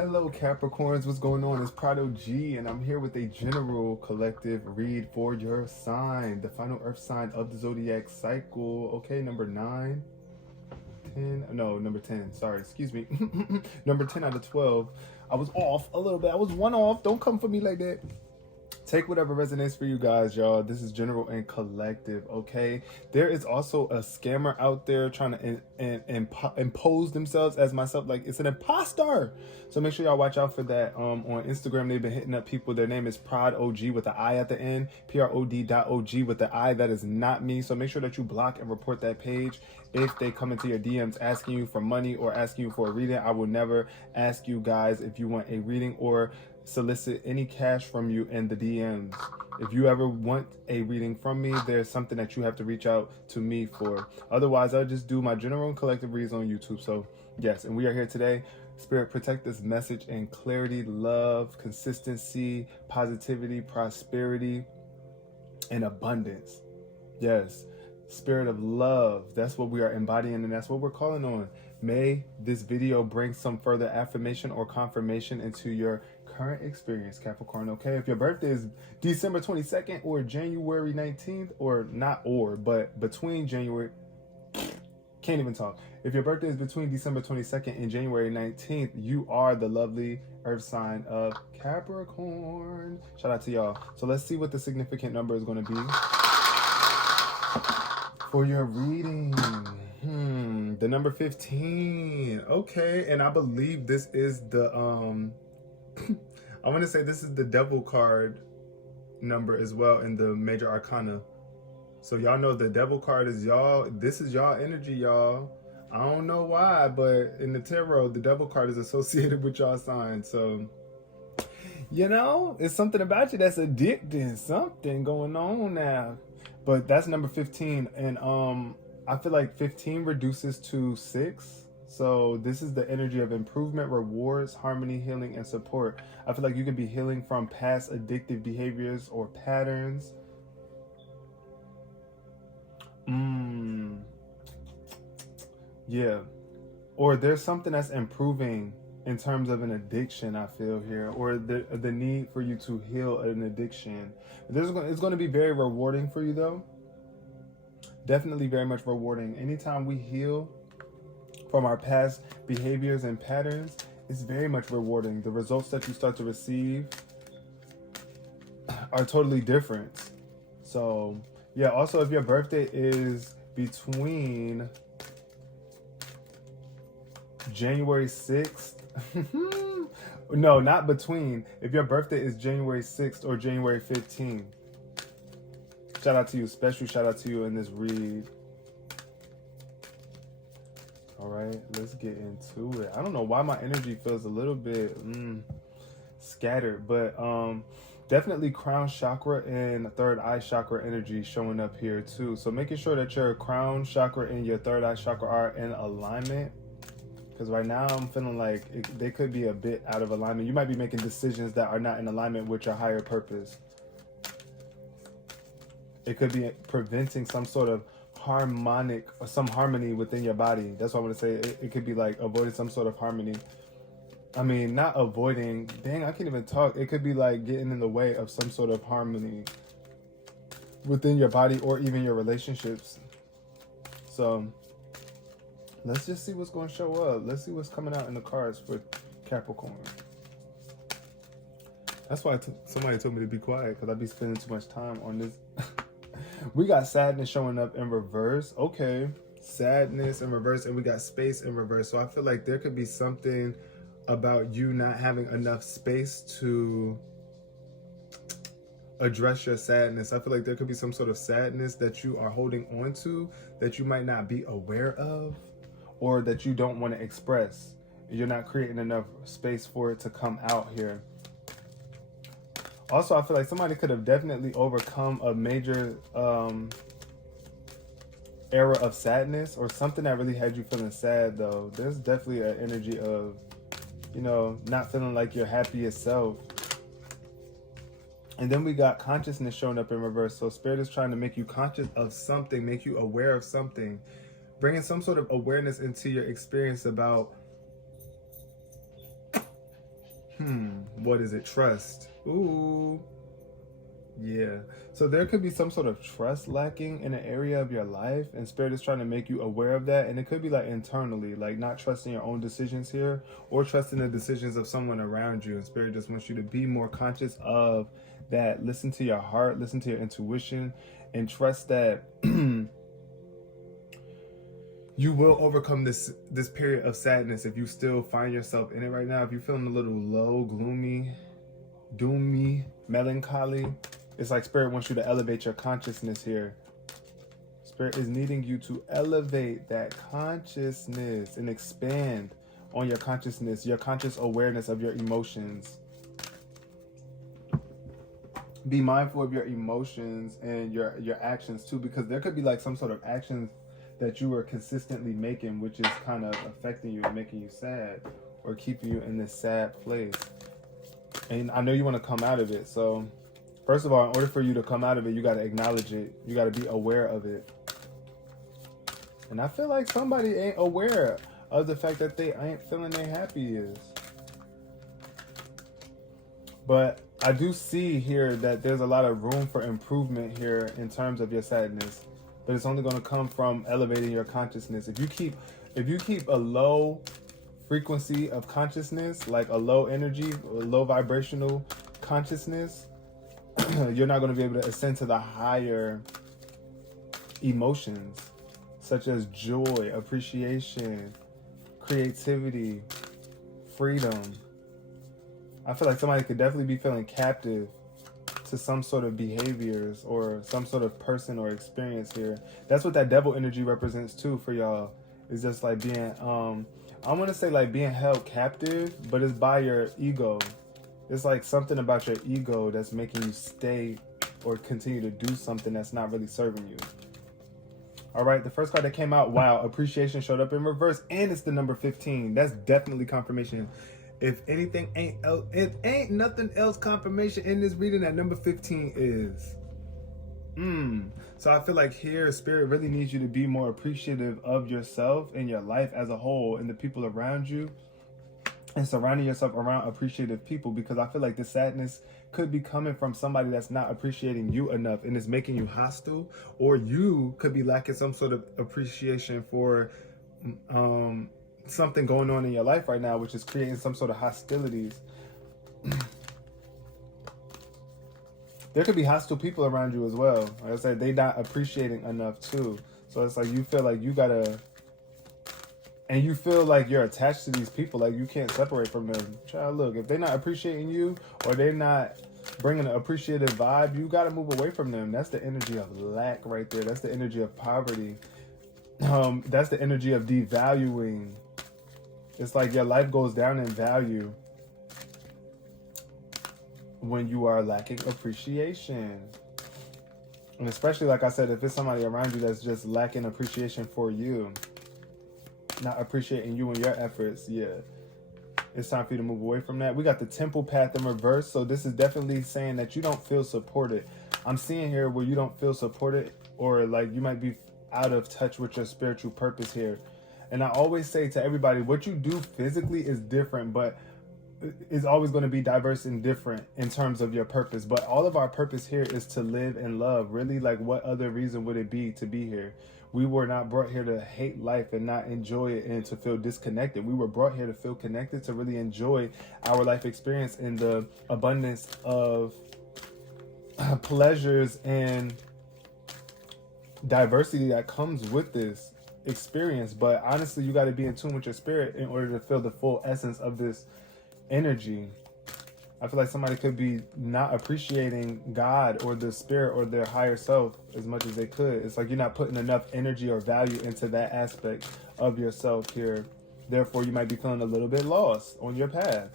Hello Capricorns, what's going on? It's Prado G and I'm here with a general collective read for your sign, the final earth sign of the zodiac cycle. Okay, number 9, 10, no, number 10, sorry, excuse me. Number 10 out of 12. I was off a little bit. I was one off. Don't come for me like that. Take whatever resonates for you guys, y'all. This is general and collective, okay? There is also a scammer out there trying to impose themselves as myself. Like, it's an imposter. So make sure y'all watch out for that. On Instagram, they've been hitting up people. Their name is ProdOG with the I at the end. PROD.OG with the I. That is not me. So make sure that you block and report that page. If they come into your DMs asking you for money or asking you for a reading, I will never ask you guys if you want a reading or solicit any cash from you in the DMs. If you ever want a reading from me, there's something that you have to reach out to me for. Otherwise, I'll just do my general and collective reads on YouTube. So yes, and we are here today. Spirit, protect this message in clarity, love, consistency, positivity, prosperity, and abundance. Yes, spirit of love. That's what we are embodying, and that's what we're calling on. May this video bring some further affirmation or confirmation into your current experience, Capricorn, okay? If your birthday is December 22nd or January 19th, or not or, but between January, can't even talk. If your birthday is between December 22nd and January 19th, you are the lovely earth sign of Capricorn. Shout out to y'all. So let's see what the significant number is going to be for your reading. The number 15. Okay, and I believe this is the I want to say this is the devil card number as well in the major arcana. So y'all know the devil card is y'all. This is y'all energy, y'all. I don't know why, but in the tarot, the devil card is associated with y'all sign. So, you know, it's something about you that's addicting. Something going on now. But that's number 15, and I feel like 15 reduces to 6. So this is the energy of improvement, rewards, harmony, healing, and support. I feel like you could be healing from past addictive behaviors or patterns. Yeah. Or there's something that's improving in terms of an addiction, I feel here, or the need for you to heal an addiction. It's going to be very rewarding for you, though. Definitely very much rewarding. Anytime we heal from our past behaviors and patterns, it's very much rewarding. The results that you start to receive are totally different. So yeah, also if your birthday is between January 6th, no, not between. If your birthday is January 6th or January 15th, shout out to you. Special shout out to you in this read. All right, let's get into it. I don't know why my energy feels a little bit scattered, but definitely crown chakra and third eye chakra energy showing up here too. So making sure that your crown chakra and your third eye chakra are in alignment. Because right now I'm feeling like they could be a bit out of alignment. You might be making decisions that are not in alignment with your higher purpose. It could be preventing some sort of harmony within your body. That's what I want to say. It could be like avoiding some sort of harmony. I mean, not avoiding. Dang, I can't even talk. It could be like getting in the way of some sort of harmony within your body or even your relationships. So let's just see what's going to show up. Let's see what's coming out in the cards for Capricorn. That's why somebody told me to be quiet, because I be spending too much time on this. We got sadness showing up in reverse. Okay, sadness in reverse, and we got space in reverse. So I feel like there could be something about you not having enough space to address your sadness. I feel like there could be some sort of sadness that you are holding on to that you might not be aware of, or that you don't want to express. You're not creating enough space for it to come out here. Also, I feel like somebody could have definitely overcome a major era of sadness, or something that really had you feeling sad, though. There's definitely an energy of, you know, not feeling like your happiest self. And then we got consciousness showing up in reverse. So Spirit is trying to make you conscious of something, make you aware of something, bringing some sort of awareness into your experience about What is it? Trust. Ooh. Yeah. So there could be some sort of trust lacking in an area of your life, and Spirit is trying to make you aware of that. And it could be like internally, like not trusting your own decisions here or trusting the decisions of someone around you. And Spirit just wants you to be more conscious of that. Listen to your heart, listen to your intuition, and trust that you will overcome this period of sadness if you still find yourself in it right now. If you're feeling a little low, gloomy, doomy, melancholy, it's like Spirit wants you to elevate your consciousness here. Spirit is needing you to elevate that consciousness and expand on your consciousness, your conscious awareness of your emotions. Be mindful of your emotions and your actions too, because there could be like some sort of actions that you are consistently making, which is kind of affecting you and making you sad or keeping you in this sad place. And I know you want to come out of it. So first of all, in order for you to come out of it, you got to acknowledge it. You got to be aware of it. And I feel like somebody ain't aware of the fact that they ain't feeling their happiest. But I do see here that there's a lot of room for improvement here in terms of your sadness. But it's only going to come from elevating your consciousness. If you keep a low frequency of consciousness, like a low energy, a low vibrational consciousness, you're not going to be able to ascend to the higher emotions, such as joy, appreciation, creativity, freedom. I feel like somebody could definitely be feeling captive to some sort of behaviors or some sort of person or experience here. That's what that devil energy represents too for y'all. It's just like being, I want to say like being held captive, but it's by your ego. It's like something about your ego that's making you stay or continue to do something that's not really serving you. All right, the first card that came out, wow, appreciation showed up in reverse, and it's the number 15. That's definitely confirmation. If anything ain't nothing else confirmation in this reading, that number 15 is. So I feel like here, Spirit really needs you to be more appreciative of yourself and your life as a whole and the people around you, and surrounding yourself around appreciative people, because I feel like the sadness could be coming from somebody that's not appreciating you enough and is making you hostile, or you could be lacking some sort of appreciation for something going on in your life right now, which is creating some sort of hostilities. There could be hostile people around you as well. Like I said, they not appreciating enough too. So it's like you feel like you gotta, and you feel like you're attached to these people, like you can't separate from them. Child, look, if they're not appreciating you or they're not bringing an appreciative vibe, you gotta move away from them. That's the energy of lack right there. That's the energy of poverty. That's the energy of devaluing. It's like your life goes down in value when you are lacking appreciation. And especially, like I said, if it's somebody around you that's just lacking appreciation for you, not appreciating you and your efforts, yeah, it's time for you to move away from that. We got the temple path in reverse, so this is definitely saying that you don't feel supported. I'm seeing here where you don't feel supported, or like you might be out of touch with your spiritual purpose here. And I always say to everybody, what you do physically is different, but it's always going to be diverse and different in terms of your purpose. But all of our purpose here is to live and love. Really, like what other reason would it be to be here? We were not brought here to hate life and not enjoy it and to feel disconnected. We were brought here to feel connected, to really enjoy our life experience and the abundance of pleasures and diversity that comes with this experience. But honestly, you got to be in tune with your spirit in order to feel the full essence of this energy. I feel like somebody could be not appreciating God or the spirit or their higher self as much as they could. It's like you're not putting enough energy or value into that aspect of yourself here. Therefore, you might be feeling a little bit lost on your path.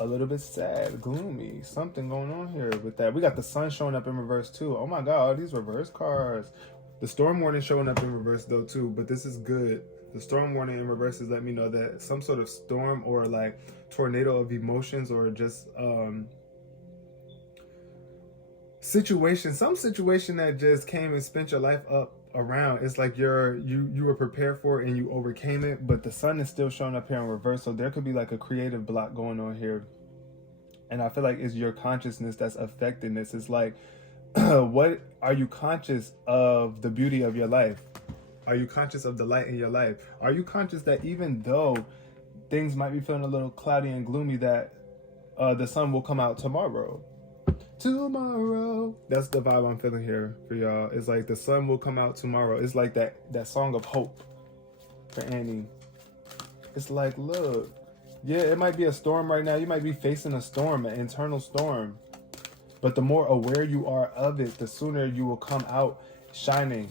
A little bit sad, gloomy, something going on here with that. We got the sun showing up in reverse too. Oh my God, these reverse cards. The storm warning showing up in reverse though too, but this is good. The storm warning in reverse is letting me know that some sort of storm or like tornado of emotions or just some situation that just came and spent your life up around. It's like you were prepared for it and you overcame it, but the sun is still showing up here in reverse. So there could be like a creative block going on here. And I feel like it's your consciousness that's affecting this. It's like, what are you conscious of the beauty of your life? Are you conscious of the light in your life? Are you conscious that even though things might be feeling a little cloudy and gloomy, that the sun will come out tomorrow? Tomorrow. That's the vibe I'm feeling here for y'all. It's like the sun will come out tomorrow. It's like that song of hope for Annie. It's like, look, yeah, it might be a storm right now. You might be facing a storm, an internal storm. But the more aware you are of it, the sooner you will come out shining.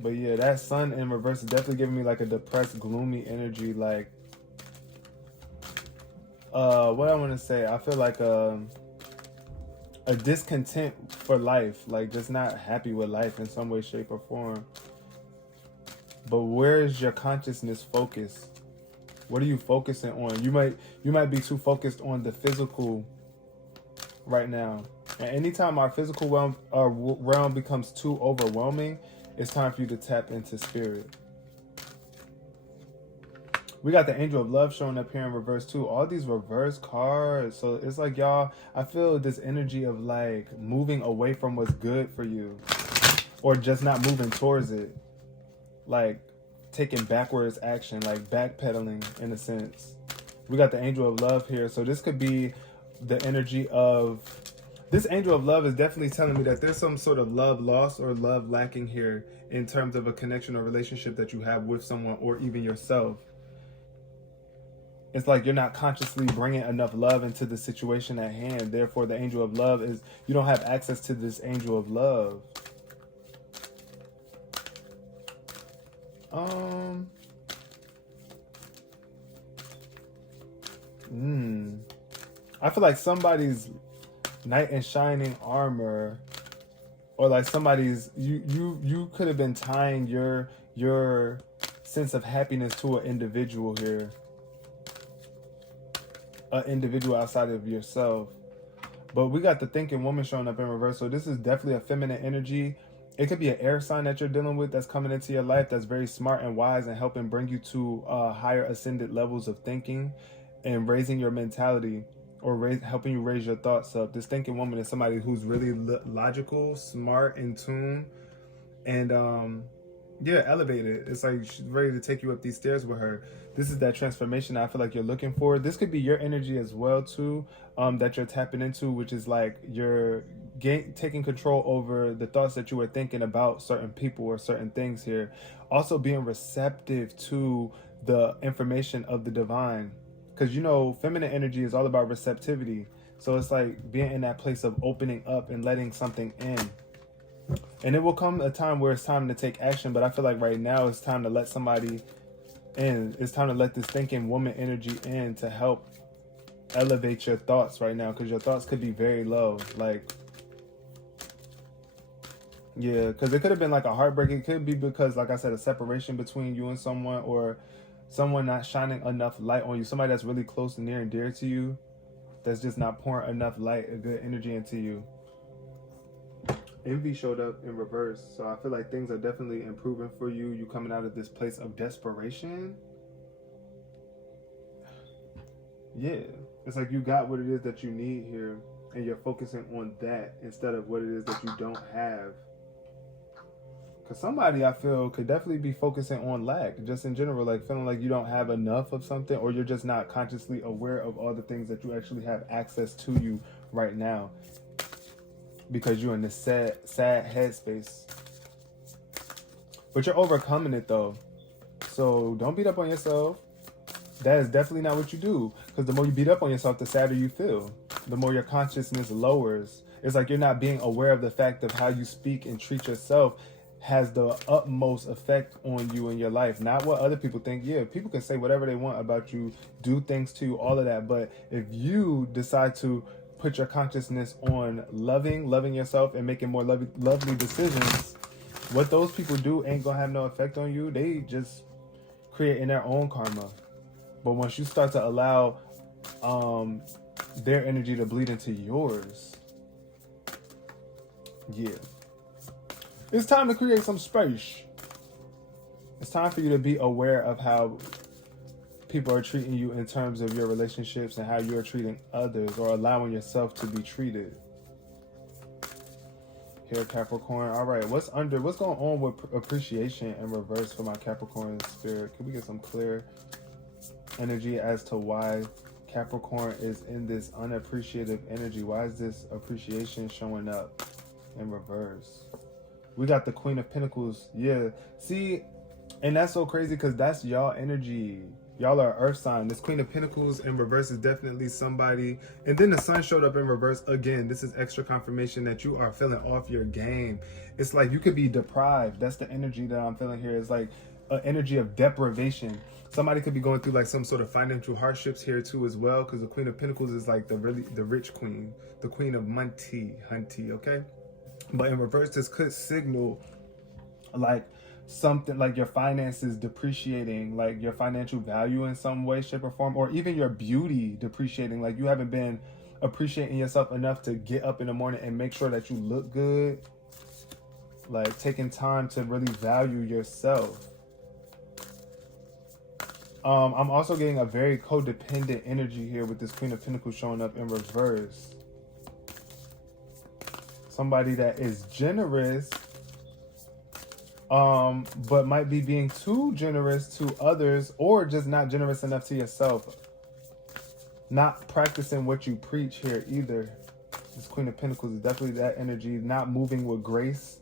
But yeah, that sun in reverse is definitely giving me like a depressed, gloomy energy. Like, what I want to say, I feel like a discontent for life, like just not happy with life in some way, shape, or form. But where is your consciousness focused? What are you focusing on? You might be too focused on the physical right now. And anytime our physical realm becomes too overwhelming, it's time for you to tap into spirit. We got the Angel of Love showing up here in reverse too. All these reverse cards. So it's like, y'all, I feel this energy of like moving away from what's good for you, or just not moving towards it. Like taking backwards action, like backpedaling in a sense. We got the Angel of Love here. So this could be the energy of, this Angel of Love is definitely telling me that there's some sort of love lost or love lacking here in terms of a connection or relationship that you have with someone or even yourself. It's like you're not consciously bringing enough love into the situation at hand. Therefore, the Angel of Love is, you don't have access to this Angel of Love. I feel like somebody's knight in shining armor, or like somebody's, you could have been tying your sense of happiness to an individual here. An individual outside of yourself. But we got the thinking woman showing up in reverse. So this is definitely a feminine energy. It could be an air sign that you're dealing with that's coming into your life that's very smart and wise and helping bring you to higher ascended levels of thinking and raising your mentality, or helping you raise your thoughts up. This thinking woman is somebody who's really logical, smart, in tune, and yeah, elevated. It's like she's ready to take you up these stairs with her. This is that transformation I feel like you're looking for. This could be your energy as well too, that you're tapping into, which is like you're taking control over the thoughts that you were thinking about certain people or certain things here. Also being receptive to the information of the divine. Because, you know, feminine energy is all about receptivity. So it's like being in that place of opening up and letting something in. And it will come a time where it's time to take action. But I feel like right now it's time to let somebody in. It's time to let this thinking woman energy in to help elevate your thoughts right now. Because your thoughts could be very low. Like, yeah, because it could have been like a heartbreak. It could be because, like I said, a separation between you and someone, or someone not shining enough light on you. Somebody that's really close and near and dear to you, that's just not pouring enough light, a good energy into you. Envy showed up in reverse. So I feel like things are definitely improving for you. You coming out of this place of desperation. Yeah. It's like you got what it is that you need here, and you're focusing on that instead of what it is that you don't have. Because somebody, I feel, could definitely be focusing on lack, just in general, like feeling like you don't have enough of something, or you're just not consciously aware of all the things that you actually have access to you right now, because you're in this sad headspace. But you're overcoming it though. So don't beat up on yourself. That is definitely not what you do. Because the more you beat up on yourself, the sadder you feel. The more your consciousness lowers. It's like you're not being aware of the fact of how you speak and treat yourself has the utmost effect on you in your life. Not what other people think. Yeah, people can say whatever they want about you, do things to you, all of that. But if you decide to put your consciousness on loving yourself and making more lovely decisions, what those people do ain't gonna have no effect on you. They just create in their own karma. But once you start to allow their energy to bleed into yours, yeah. It's time to create some space. It's time for you to be aware of how people are treating you in terms of your relationships and how you're treating others or allowing yourself to be treated. Here, Capricorn. All right, what's going on with appreciation in reverse for my Capricorn spirit? Can we get some clear energy as to why Capricorn is in this unappreciative energy? Why is this appreciation showing up in reverse? We got the Queen of Pentacles. Yeah, see, and that's so crazy because that's y'all energy. Y'all are earth sign. This Queen of Pentacles in reverse is definitely somebody. And then the Sun showed up in reverse again. This is extra confirmation that you are feeling off your game. It's like you could be deprived. That's the energy that I'm feeling here. It's like an energy of deprivation. Somebody could be going through like some sort of financial hardships here too as well, because the Queen of Pentacles is like the rich queen, the Queen of Hunty, okay? But in reverse, this could signal like something like your finances depreciating, like your financial value in some way, shape, or form, or even your beauty depreciating. Like you haven't been appreciating yourself enough to get up in the morning and make sure that you look good. Like taking time to really value yourself. I'm also getting a very codependent energy here with this Queen of Pentacles showing up in reverse. Somebody that is generous, but might be being too generous to others, or just not generous enough to yourself. Not practicing what you preach here either. This Queen of Pentacles is definitely that energy. Not moving with grace.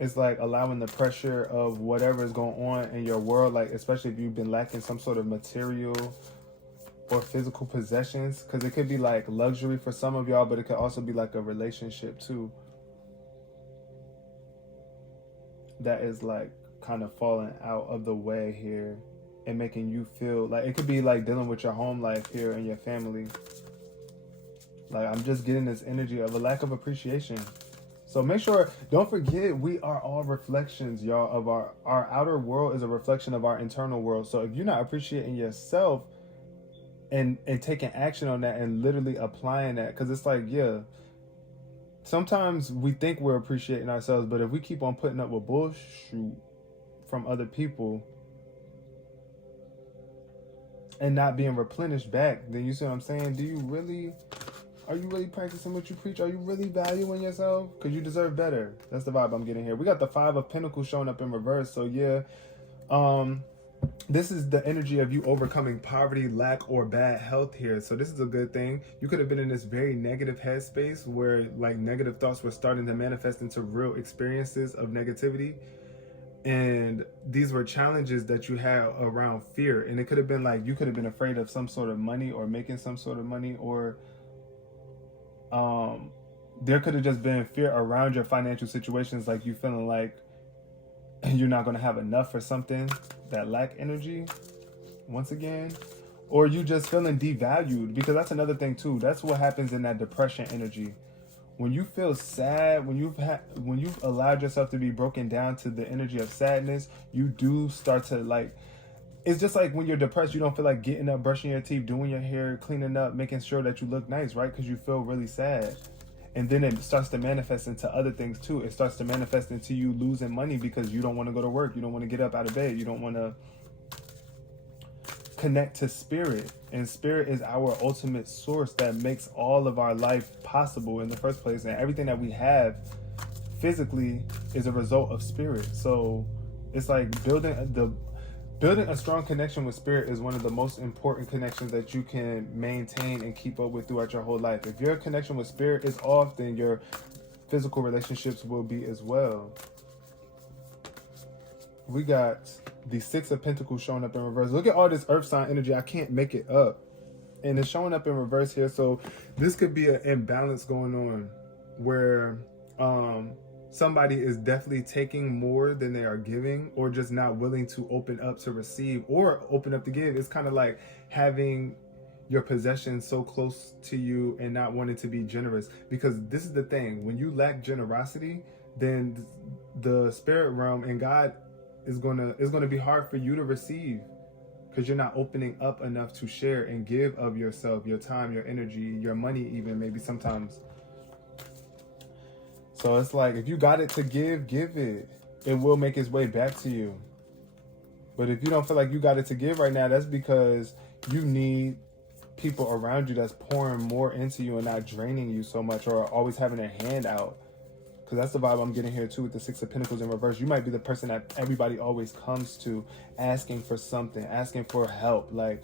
It's like allowing the pressure of whatever is going on in your world, like especially if you've been lacking some sort of material or physical possessions, because it could be like luxury for some of y'all, but it could also be like a relationship too that is like kind of falling out of the way here and making you feel like it could be like dealing with your home life here and your family. Like I'm just getting this energy of a lack of appreciation. So make sure, don't forget, we are all reflections, y'all, of our outer world is a reflection of our internal world. So if you're not appreciating yourself and taking action on that and literally applying that, because it's like, yeah, sometimes we think we're appreciating ourselves, but if we keep on putting up with bullshit from other people and not being replenished back, then you see what I'm saying? Are you really practicing what you preach? Are you really valuing yourself? Because you deserve better. That's the vibe I'm getting here. We got the Five of Pentacles showing up in reverse. So yeah, this is the energy of you overcoming poverty, lack, or bad health here. So this is a good thing. You could have been in this very negative headspace where like negative thoughts were starting to manifest into real experiences of negativity. And these were challenges that you had around fear. And it could have been like, you could have been afraid of some sort of money or making some sort of money, or there could have just been fear around your financial situations, like you feeling like you're not going to have enough for something, that lack energy once again, or you just feeling devalued, because that's another thing too. That's what happens in that depression energy. When you feel sad, when you've allowed yourself to be broken down to the energy of sadness, you do start to like, it's just like when you're depressed, you don't feel like getting up, brushing your teeth, doing your hair, cleaning up, making sure that you look nice, right? Because you feel really sad. And then it starts to manifest into other things too. It starts to manifest into you losing money because you don't want to go to work. You don't want to get up out of bed. You don't want to connect to spirit. And spirit is our ultimate source that makes all of our life possible in the first place. And everything that we have physically is a result of spirit. So it's like building a strong connection with spirit is one of the most important connections that you can maintain and keep up with throughout your whole life. If your connection with spirit is off, then your physical relationships will be as well. We got the Six of Pentacles showing up in reverse. Look at all this earth sign energy. I can't make it up. And it's showing up in reverse here. So this could be an imbalance going on where somebody is definitely taking more than they are giving, or just not willing to open up to receive or open up to give. It's kind of like having your possessions so close to you and not wanting to be generous. Because this is the thing, when you lack generosity, then the spirit realm and God is gonna be hard for you to receive, because you're not opening up enough to share and give of yourself, your time, your energy, your money, even maybe sometimes. So it's like, if you got it to give it. It will make its way back to you. But if you don't feel like you got it to give right now, that's because you need people around you that's pouring more into you and not draining you so much, or always having their hand out. Because that's the vibe I'm getting here too with the Six of Pentacles in reverse. You might be the person that everybody always comes to asking for something, asking for help, like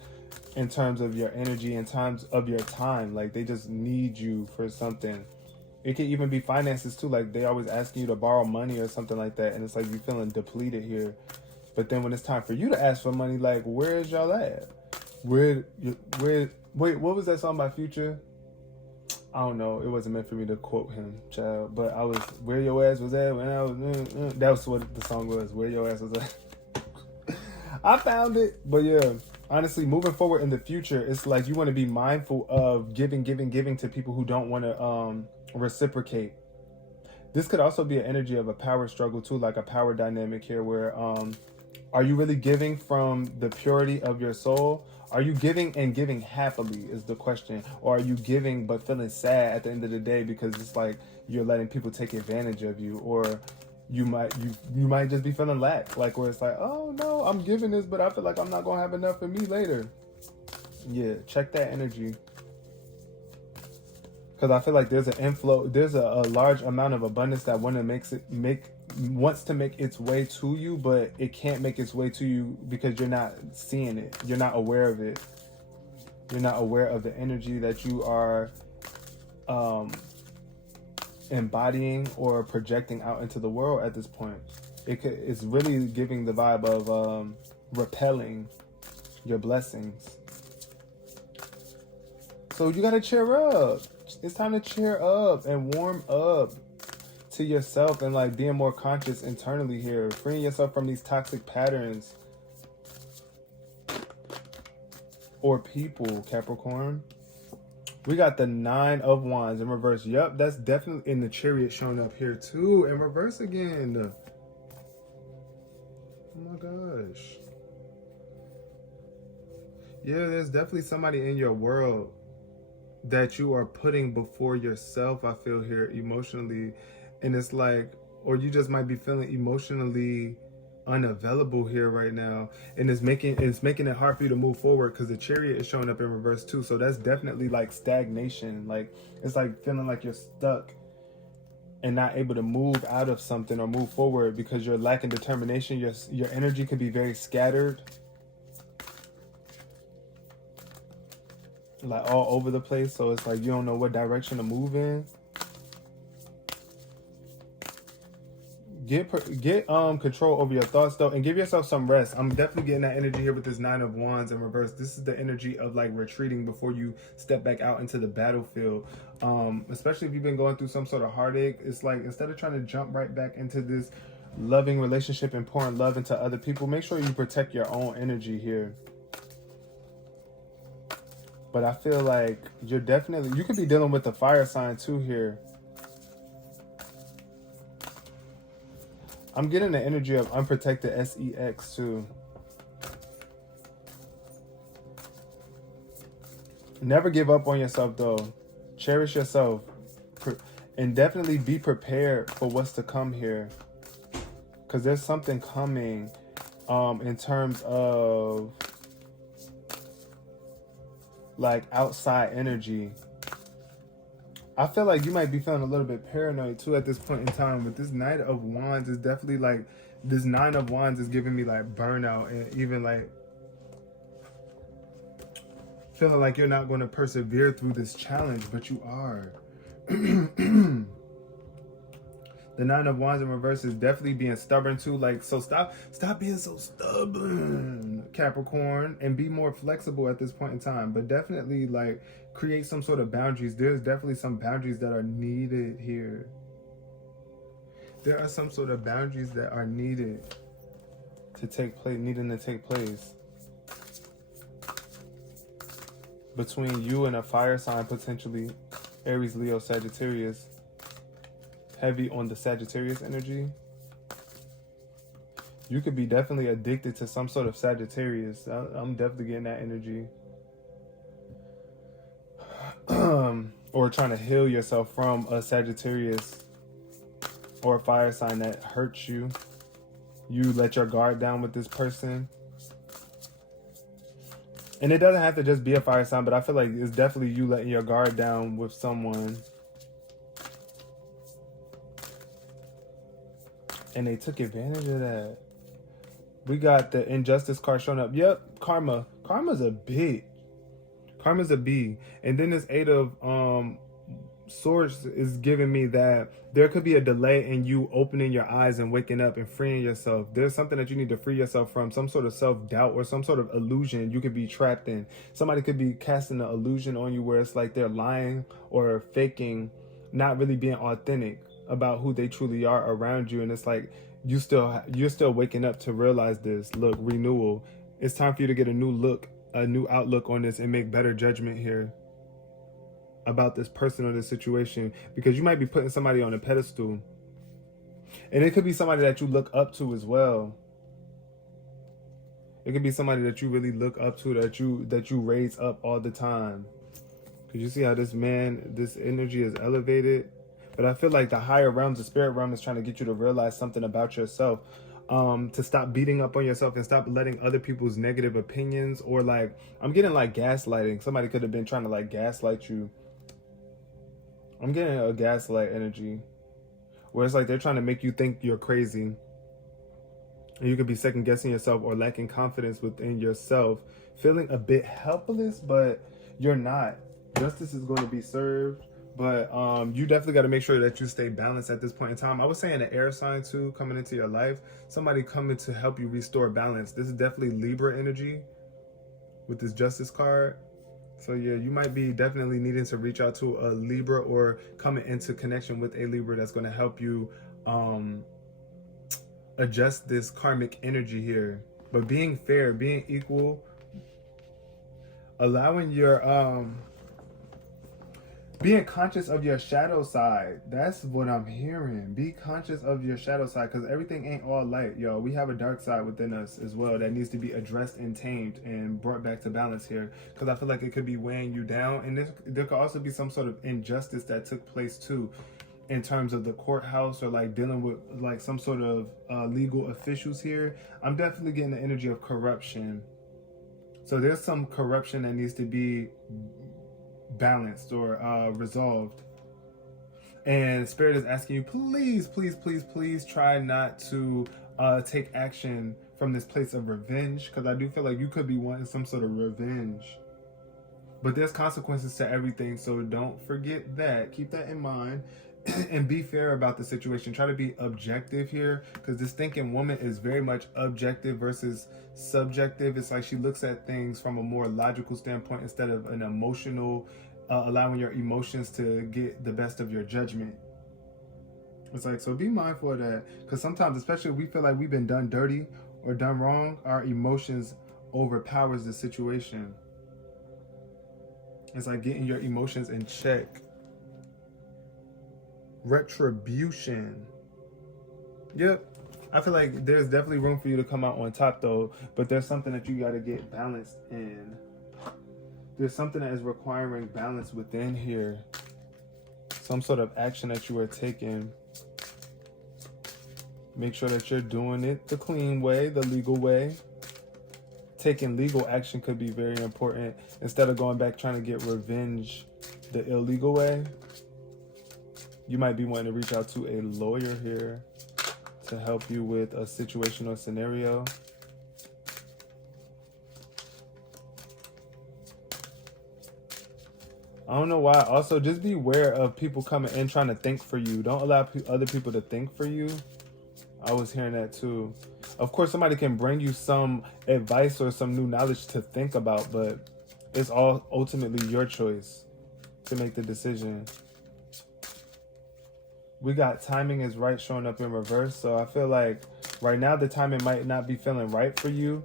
in terms of your energy, in terms of your time. Like they just need you for something. It can even be finances too. Like they always asking you to borrow money or something like that. And it's like you feeling depleted here. But then when it's time for you to ask for money, like, where is y'all at? Wait, what was that song by Future? I don't know. It wasn't meant for me to quote him, child. But I was, where your ass was at when I was, that was what the song was. Where your ass was at. I found it. But yeah, honestly, moving forward in the future, it's like you want to be mindful of giving to people who don't want to reciprocate. This could also be an energy of a power struggle too, like a power dynamic here where are you really giving from the purity of your soul? Are you giving and giving happily is the question? Or are you giving but feeling sad at the end of the day because it's like you're letting people take advantage of you? Or you might just be feeling lack, like where it's like, oh no, I'm giving this, but I feel like I'm not gonna have enough for me later. Yeah, check that energy. Because I feel like there's an inflow, there's a large amount of abundance that wants to make its way to you, but it can't make its way to you because you're not seeing it. You're not aware of it. You're not aware of the energy that you are embodying or projecting out into the world at this point. It's really giving the vibe of repelling your blessings. So you gotta cheer up. It's time to cheer up and warm up to yourself and like being more conscious internally here, freeing yourself from these toxic patterns or people, Capricorn. We got the 9 of Wands in reverse. Yep, that's definitely in the Chariot showing up here too in reverse again. Oh my gosh. Yeah, there's definitely somebody in your world that you are putting before yourself, I feel here emotionally. And it's like, or you just might be feeling emotionally unavailable here right now, and it's making it hard for you to move forward because the Chariot is showing up in reverse too. So that's definitely like stagnation. Like it's like feeling like you're stuck and not able to move out of something or move forward because you're lacking determination. Your energy could be very scattered, like all over the place. So it's like you don't know what direction to move in. Get control over your thoughts though, and give yourself some rest. I'm definitely getting that energy here with this 9 of Wands in reverse. This is the energy of like retreating before you step back out into the battlefield. Especially if you've been going through some sort of heartache. It's like instead of trying to jump right back into this loving relationship and pouring love into other people, make sure you protect your own energy here. But I feel like you could be dealing with the fire sign too here. I'm getting the energy of unprotected sex too. Never give up on yourself though. Cherish yourself. And definitely be prepared for what's to come here. Because there's something coming in terms of like outside energy. I feel like you might be feeling a little bit paranoid too at this point in time. But this Knight of Wands is definitely like, this 9 of Wands is giving me like burnout and even like feeling like you're not going to persevere through this challenge, but you are. The 9 of Wands in reverse is definitely being stubborn too. Like, so stop being so stubborn, Capricorn, and be more flexible at this point in time. But definitely like create some sort of boundaries. There's definitely some boundaries that are needed here. There are some sort of boundaries that are needing to take place between you and a fire sign, potentially Aries, Leo, Sagittarius. Heavy on the Sagittarius energy. You could be definitely addicted to some sort of Sagittarius. I'm definitely getting that energy. Or trying to heal yourself from a Sagittarius or a fire sign that hurts you. You let your guard down with this person. And it doesn't have to just be a fire sign, but I feel like it's definitely you letting your guard down with someone. And they took advantage of that. We got the injustice card showing up. Yep, karma. Karma's a bitch. Karma's a B. And then this 8 of Swords is giving me that there could be a delay in you opening your eyes and waking up and freeing yourself. There's something that you need to free yourself from, some sort of self-doubt or some sort of illusion you could be trapped in. Somebody could be casting an illusion on you where it's like they're lying or faking, not really being authentic about who they truly are around you. And it's like you're still waking up to realize this. Look, renewal. It's time for you to get a new look, a new outlook on this and make better judgment here about this person or this situation, because you might be putting somebody on a pedestal, and it could be somebody that you look up to as well. It could be somebody that you really look up to, that you raise up all the time. Because you see how this energy is elevated, but I feel like the higher realms, the spirit realm, is trying to get you to realize something about yourself. To stop beating up on yourself and stop letting other people's negative opinions, or like, I'm getting like gaslighting. Somebody could have been trying to like gaslight you. I'm getting a gaslight energy where it's like they're trying to make you think you're crazy. And you could be second guessing yourself or lacking confidence within yourself, feeling a bit helpless, but you're not. Justice is going to be served, but you definitely got to make sure that you stay balanced at this point in time. I was saying an air sign too coming into your life, somebody coming to help you restore balance. This is definitely Libra energy with this Justice card. So yeah, you might be definitely needing to reach out to a Libra or coming into connection with a Libra that's going to help you adjust this karmic energy here. But being fair, being equal, allowing your being conscious of your shadow side. That's what I'm hearing. Be conscious of your shadow side, because everything ain't all light, yo. We have a dark side within us as well that needs to be addressed and tamed and brought back to balance here, because I feel like it could be weighing you down. And there could also be some sort of injustice that took place too, in terms of the courthouse, or like dealing with like some sort of legal officials here. I'm definitely getting the energy of corruption. So there's some corruption that needs to be balanced or resolved. And Spirit is asking you, please, please, please, please try not to take action from this place of revenge, because I do feel like you could be wanting some sort of revenge. But there's consequences to everything, so don't forget that. Keep that in mind. And be fair about the situation. Try to be objective here, because this thinking woman is very much objective versus subjective. It's like she looks at things from a more logical standpoint instead of an emotional, allowing your emotions to get the best of your judgment. It's like, so be mindful of that, because sometimes, especially if we feel like we've been done dirty or done wrong, our emotions overpowers the situation. It's like getting your emotions in check. Retribution. Yep. I feel like there's definitely room for you to come out on top though, but there's something that you got to get balanced in. There's something that is requiring balance within here. Some sort of action that you are taking. Make sure that you're doing it the clean way, the legal way. Taking legal action could be very important instead of going back trying to get revenge the illegal way. You might be wanting to reach out to a lawyer here to help you with a situation or scenario. I don't know why. Also, just be aware of people coming in trying to think for you. Don't allow other people to think for you. I was hearing that too. Of course, somebody can bring you some advice or some new knowledge to think about, but it's all ultimately your choice to make the decision. We got timing is right showing up in reverse. So I feel like right now the timing might not be feeling right for you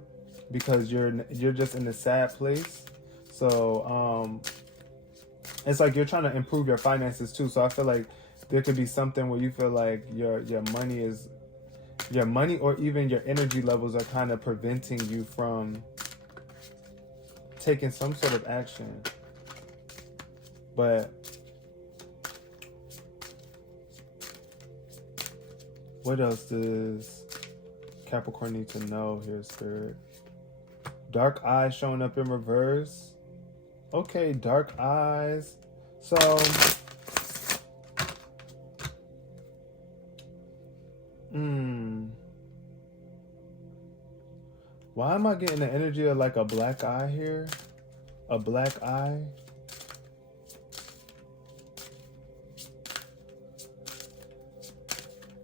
because you're just in a sad place. So it's like you're trying to improve your finances too. So I feel like there could be something where you feel like your money or even your energy levels are kind of preventing you from taking some sort of action. But What else does Capricorn need to know here, Spirit? Dark eyes showing up in reverse. Okay, dark eyes. So, why am I getting the energy of like a black eye here? A black eye?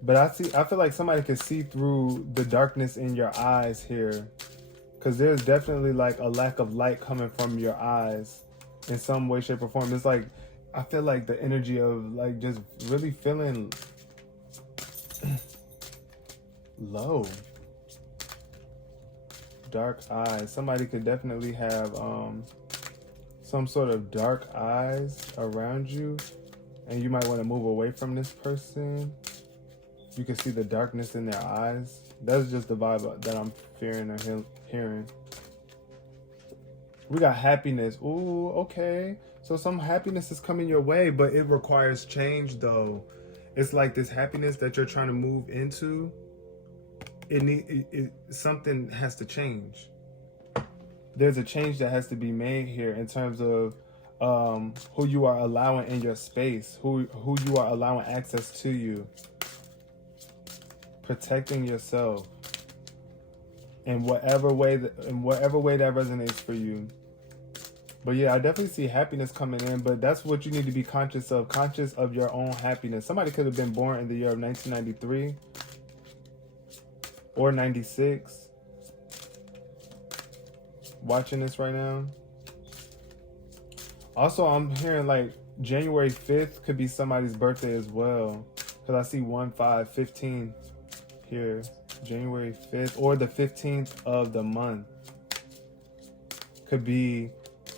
But I feel like somebody can see through the darkness in your eyes here. Because there's definitely like a lack of light coming from your eyes in some way, shape, or form. It's like, I feel like the energy of like just really feeling low. Dark eyes. Somebody could definitely have some sort of dark eyes around you. And you might want to move away from this person. You can see the darkness in their eyes. That's just the vibe that I'm fearing or hearing. We got happiness. Ooh, okay. So some happiness is coming your way, but it requires change though. It's like this happiness that you're trying to move into. Something has to change. There's a change that has to be made here in terms of who you are allowing in your space, who you are allowing access to you. Protecting yourself in whatever way that resonates for you. But yeah, I definitely see happiness coming in, but that's what you need to be conscious of your own happiness. Somebody could have been born in the year of 1993 or 96 watching this right now. Also, I'm hearing like January 5th could be somebody's birthday as well, because I see 1/5/15 here. January 5th or the 15th of the month could be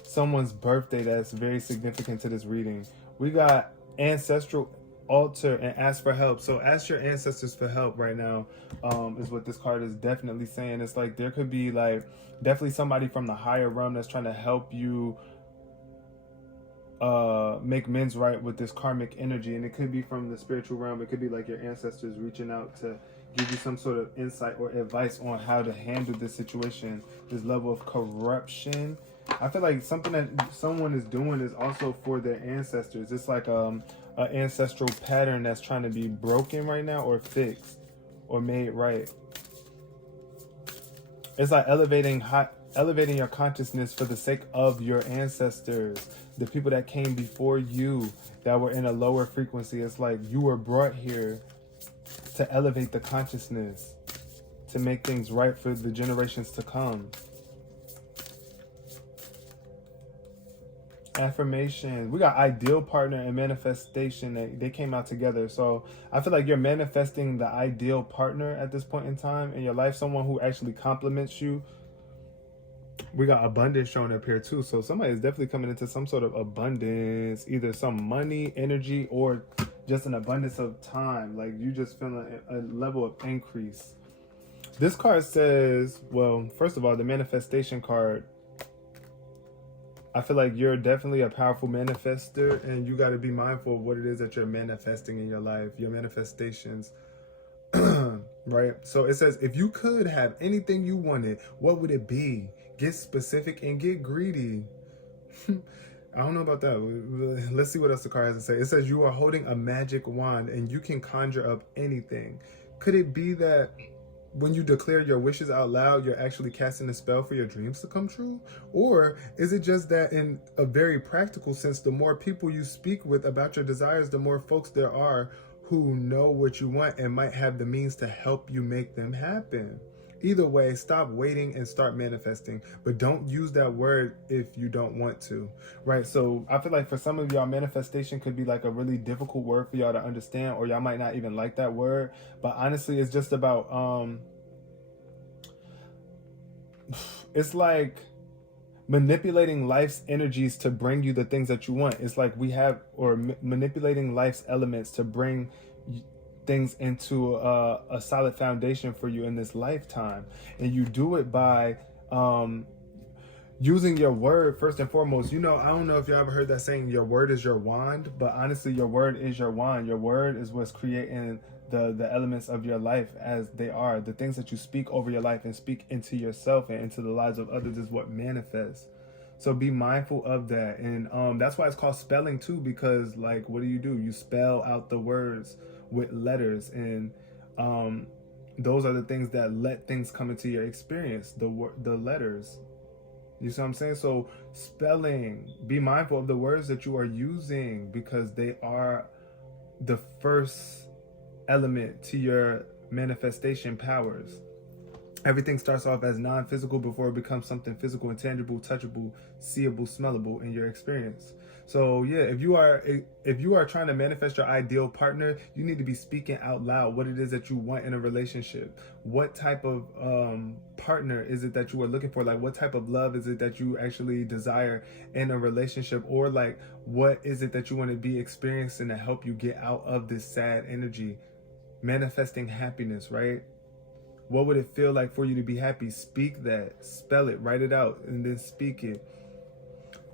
someone's birthday that's very significant to this reading. We got ancestral altar and ask for help. So ask your ancestors for help right now, is what this card is definitely saying. It's like there could be like definitely somebody from the higher realm that's trying to help you make men's right with this karmic energy. And it could be from the spiritual realm. It could be like your ancestors reaching out to give you some sort of insight or advice on how to handle this situation, this level of corruption. I feel like something that someone is doing is also for their ancestors. It's like an ancestral pattern that's trying to be broken right now or fixed or made right. It's like elevating your consciousness for the sake of your ancestors, the people that came before you that were in a lower frequency. It's like you were brought here to elevate the consciousness, to make things right for the generations to come. Affirmation. We got ideal partner and manifestation. They came out together. So I feel like you're manifesting the ideal partner at this point in time in your life, someone who actually compliments you. We got abundance showing up here too. So somebody is definitely coming into some sort of abundance, either some money, energy, or just an abundance of time. Like you just feeling a level of increase. This card says, well, first of all, the manifestation card, I feel like you're definitely a powerful manifester, and you got to be mindful of what it is that you're manifesting in your life, your manifestations. Right? So it says, if you could have anything you wanted, what would it be? Get specific and get greedy. I don't know about that. Let's see what else the card has to say. It says you are holding a magic wand and you can conjure up anything. Could it be that when you declare your wishes out loud, you're actually casting a spell for your dreams to come true? Or is it just that in a very practical sense, the more people you speak with about your desires, the more folks there are who know what you want and might have the means to help you make them happen? Either way, stop waiting and start manifesting, but don't use that word if you don't want to, right? So I feel like for some of y'all, manifestation could be like a really difficult word for y'all to understand, or y'all might not even like that word. But honestly, it's just about, it's like manipulating life's energies to bring you the things that you want. It's like manipulating life's elements to bring things into a solid foundation for you in this lifetime. And you do it by using your word first and foremost. You know, I don't know if you ever heard that saying, your word is your wand, but honestly, your word is your wand. Your word is what's creating the elements of your life as they are. The things that you speak over your life and speak into yourself and into the lives of others is what manifests. So be mindful of that. And that's why it's called spelling too, because like, what do? You spell out the words with letters, and those are the things that let things come into your experience, the letters. You see what I'm saying? So spelling, be mindful of the words that you are using, because they are the first element to your manifestation powers. Everything starts off as non-physical before it becomes something physical and tangible, touchable, seeable, smellable in your experience. So yeah, if you are trying to manifest your ideal partner, you need to be speaking out loud what it is that you want in a relationship. What type of partner is it that you are looking for? Like, what type of love is it that you actually desire in a relationship? Or like, what is it that you want to be experiencing to help you get out of this sad energy? Manifesting happiness, right? What would it feel like for you to be happy? Speak that, spell it, write it out, and then speak it.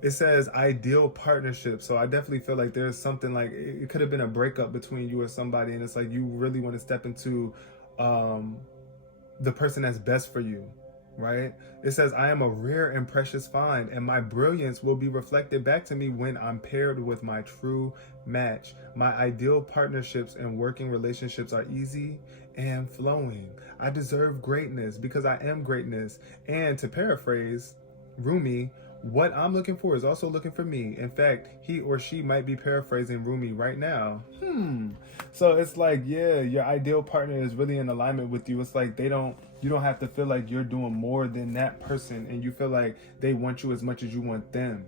It says ideal partnership. So I definitely feel like there's something like, it could have been a breakup between you or somebody, and it's like you really want to step into the person that's best for you, right? It says, I am a rare and precious find, and my brilliance will be reflected back to me when I'm paired with my true match. My ideal partnerships and working relationships are easy and flowing. I deserve greatness because I am greatness. And to paraphrase Rumi, what I'm looking for is also looking for me. In fact, he or she might be paraphrasing Rumi right now. So it's like, yeah, your ideal partner is really in alignment with you. It's like you don't have to feel like you're doing more than that person, and you feel like they want you as much as you want them.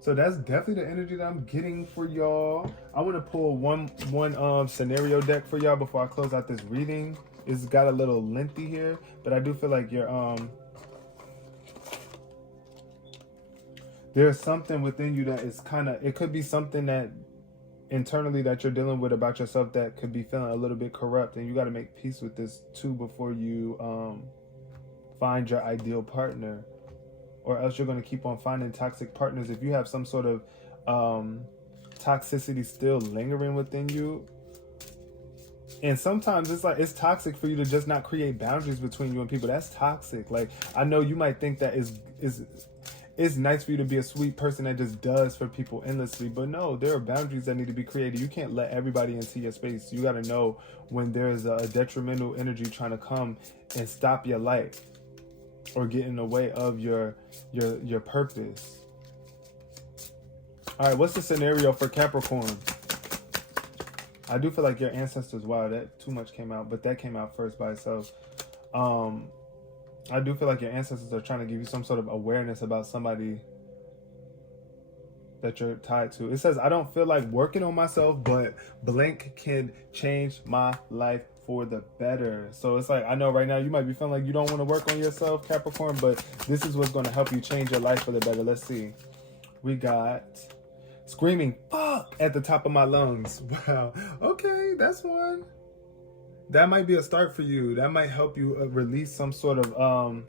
So that's definitely the energy that I'm getting for y'all. I want to pull one scenario deck for y'all before I close out this reading. It's got a little lengthy here, but I do feel like there's something within you that is it could be something that internally that you're dealing with about yourself that could be feeling a little bit corrupt, and you got to make peace with this too before you find your ideal partner, or else you're going to keep on finding toxic partners. If you have some sort of toxicity still lingering within you, and sometimes it's like, it's toxic for you to just not create boundaries between you and people. That's toxic. Like, I know you might think that it's nice for you to be a sweet person that just does for people endlessly, but no, there are boundaries that need to be created. You can't let everybody into your space. You got to know when there's a detrimental energy trying to come and stop your light or get in the way of your purpose. All right, what's the scenario for Capricorn? I do feel like your ancestors, wow, that too much came out, but that came out first by itself. I do feel like your ancestors are trying to give you some sort of awareness about somebody that you're tied to. It says, I don't feel like working on myself, but blank can change my life for the better. So it's like, I know right now you might be feeling like you don't want to work on yourself, Capricorn, but this is what's going to help you change your life for the better. Let's see. We got screaming fuck at the top of my lungs. Wow. Okay, that's one. That might be a start for you. That might help you release some sort of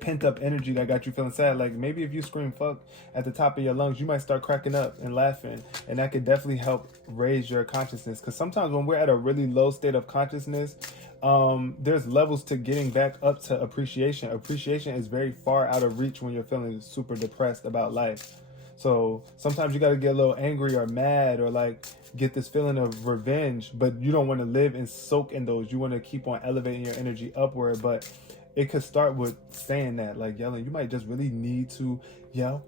pent up energy that got you feeling sad. Like, maybe if you scream fuck at the top of your lungs, you might start cracking up and laughing, and that could definitely help raise your consciousness. Because sometimes when we're at a really low state of consciousness, there's levels to getting back up to appreciation. Appreciation is very far out of reach when you're feeling super depressed about life. So sometimes you got to get a little angry or mad, or like get this feeling of revenge, but you don't want to live and soak in those. You want to keep on elevating your energy upward, but it could start with saying that, like yelling. You might just really need to yell,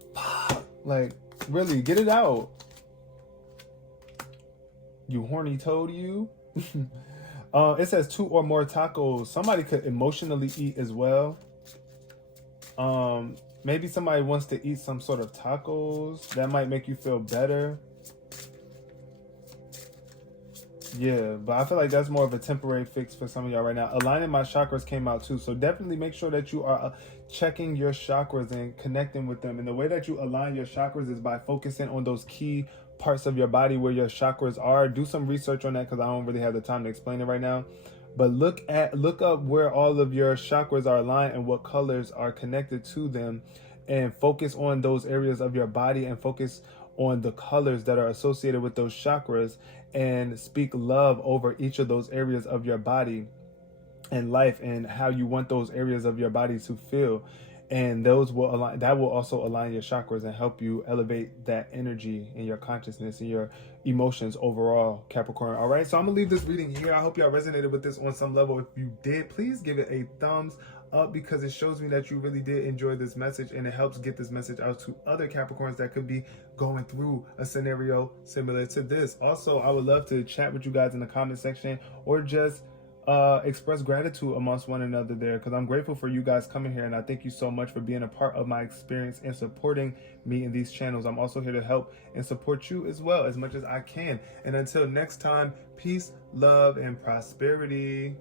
like really get it out. You horny toad, you. It says 2 or more tacos. Somebody could emotionally eat as well. Maybe somebody wants to eat some sort of tacos. That might make you feel better. Yeah, but I feel like that's more of a temporary fix for some of y'all right now. Aligning my chakras came out too. So definitely make sure that you are checking your chakras and connecting with them. And the way that you align your chakras is by focusing on those key parts of your body where your chakras are. Do some research on that, because I don't really have the time to explain it right now. But look up where all of your chakras are aligned and what colors are connected to them, and focus on those areas of your body, and focus on the colors that are associated with those chakras and speak love over each of those areas of your body and life, and how you want those areas of your body to feel. And those will align, that will also align your chakras and help you elevate that energy in your consciousness and your emotions overall, Capricorn. All right, so I'm gonna leave this reading here. I hope y'all resonated with this on some level. If you did, please give it a thumbs up, because it shows me that you really did enjoy this message, and it helps get this message out to other Capricorns that could be going through a scenario similar to this. Also, I would love to chat with you guys in the comment section, or just express gratitude amongst one another there, because I'm grateful for you guys coming here, and I thank you so much for being a part of my experience and supporting me in these channels. I'm also here to help and support you as well, as much as I can. And until next time, peace, love, and prosperity.